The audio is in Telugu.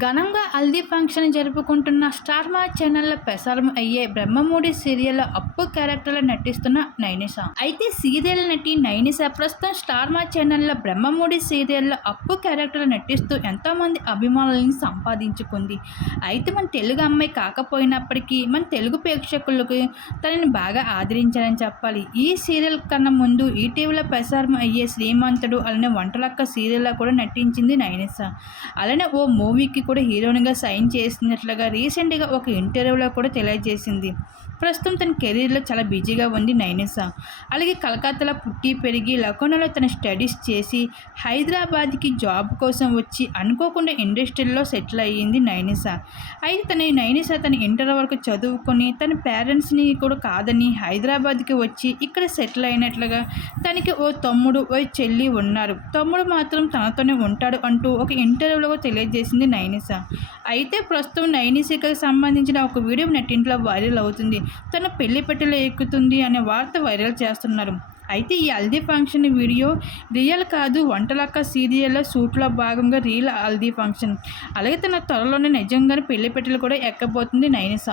ఘనంగా హల్దీ ఫంక్షన్ జరుపుకుంటున్న స్టార్ మా ఛానల్లో ప్రసారం అయ్యే బ్రహ్మముడి సీరియల్లో అప్పు క్యారెక్టర్లో నటిస్తున్న నైనిష. అయితే సీరియల్ నటి నైనిష ప్రస్తుతం స్టార్ మా ఛానల్లో బ్రహ్మముడి సీరియల్లో అప్పు క్యారెక్టర్లో నటిస్తూ ఎంతోమంది అభిమానులను సంపాదించుకుంది. అయితే మన తెలుగు అమ్మాయి కాకపోయినప్పటికీ మన తెలుగు ప్రేక్షకులకు తనని బాగా ఆదరించారని చెప్పాలి. ఈ సీరియల్ కన్నా ముందు ఈటీవీలో ప్రసారం అయ్యే శ్రీమంతుడు అలానే వంటలక్క సీరియల్లో కూడా నటించింది నైనిష. అలానే ఓ మూవీకి కూడా హీరోయిన్గా సైన్ చేసినట్లుగా రీసెంట్గా ఒక ఇంటర్వ్యూలో కూడా తెలియజేసింది. ప్రస్తుతం తన కెరీర్లో చాలా బిజీగా ఉంది నైనిష. అలాగే కలకత్తాలో పుట్టి పెరిగి లఖనౌలో తన స్టడీస్ చేసి హైదరాబాద్కి జాబ్ కోసం వచ్చి అనుకోకుండా ఇండస్ట్రీలో సెటిల్ అయ్యింది నైనిష. అయితే నైనిష తన ఇంటర్ వరకు చదువుకొని తన పేరెంట్స్ని కూడా కాదని హైదరాబాద్కి వచ్చి ఇక్కడ సెటిల్ అయినట్లుగా తనకి ఓ తమ్ముడు ఓ చెల్లి ఉన్నారు. తమ్ముడు మాత్రం తనతోనే ఉంటాడు అంటూ ఒక ఇంటర్వ్యూలో తెలియజేసింది నైనిష. అయితే ప్రస్తుతం నైనిషకి సంబంధించిన ఒక వీడియో నెట్టింట్లో వైరల్ అవుతుంది. తన పెళ్లి పెట్టెలో ఎక్కుతుంది అనే వార్త వైరల్ చేస్తున్నారు. అయితే ఈ హల్దీ ఫంక్షన్ వీడియో రియల్ కాదు, వంటలక్క సీరియల్లో షూట్లో భాగంగా రియల్ హల్దీ ఫంక్షన్. అలాగే తన త్వరలోనే నిజంగానే పెళ్లి పెట్టెలు కూడా ఎక్కబోతుంది నైనిష.